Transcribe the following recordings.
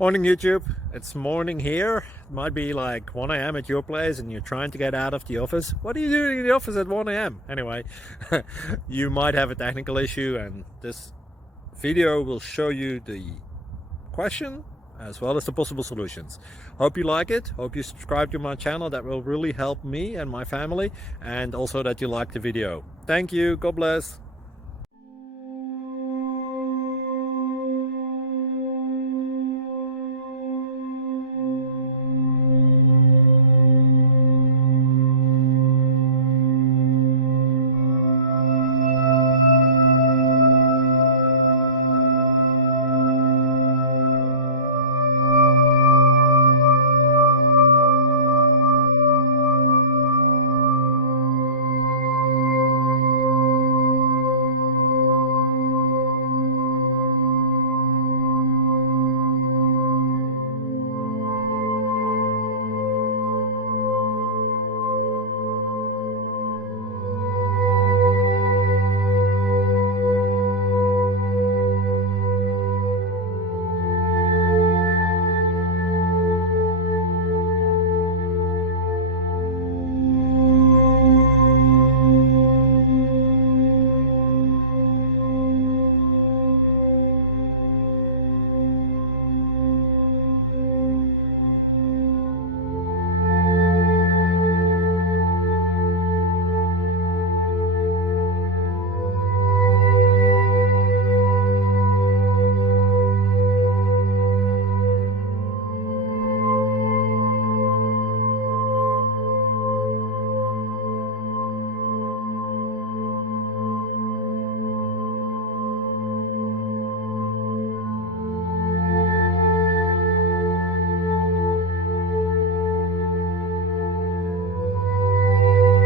Morning YouTube, it's morning here. It might be like 1 a.m. at your place and you're trying to get out of the office. What are you doing in the office at 1 a.m.? Anyway, you might have a technical issue and this video will show you the question as well as the possible solutions. Hope you like it, hope you subscribe to my channel. That will really help me and my family, and also that you like the video. Thank you, God bless.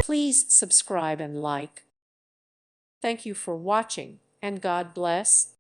Please subscribe and like. Thank you for watching, and God bless.